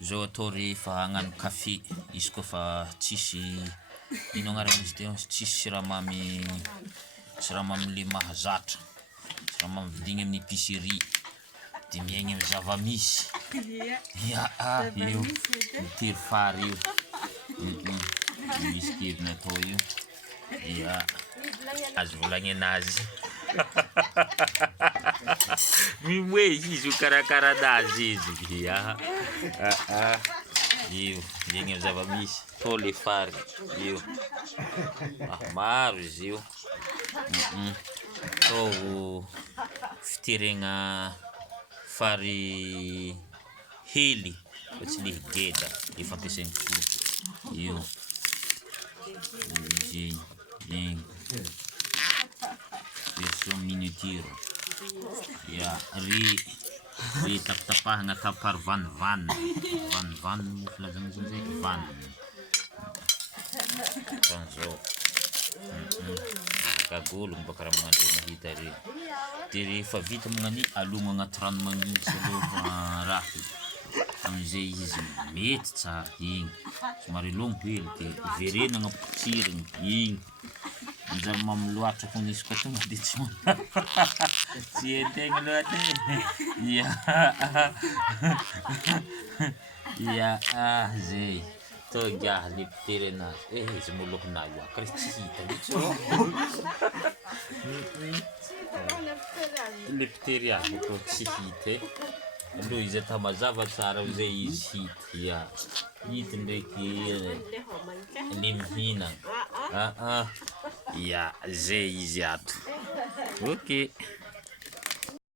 Zao atao rehefa hagnano café, izy koa fa tsisy ino agnarana izy teo, tsisy siramamy le mahazatra, siramamy vidigny amin'ny épicerie, de miaigny amin'ny zava-misy. Ya io mitery fary io. Misy kevina atao io. Ya azo volagny anazy. Mimoe izy io karakaranazy izy. Ya io miaigny amin'ny zava-misy. Atao le fary io. Maro izy io. Atao fiteregna fary hely fa tsy le geda efa ampiasaigny sotra io. Izy igny version miniature. Ya ry tapatapahagna atao par vanille mo filazana izy zay vanille. Zao kagolo mbaka raha magnano mahita re. De rehefa vita magnani alogno agnaty rano magnintsy aloha raha amizay izy mety tsara igny. Somary alogno hely de iverena agnapotsiriny igny. Manjary mamy loatra fô izy koa tonga de tsy tsy hain-tegna loatra. Ya zay tô giaha le pitery anazy. Izy molokonà io karaha tsy hita mihitsy. Le pitery azy tô tsy hita. Aloha izy atao mazava tsara amizay izy hita. Ya hita ndraiky le mihinagna. Ya zay izy ato. Ok.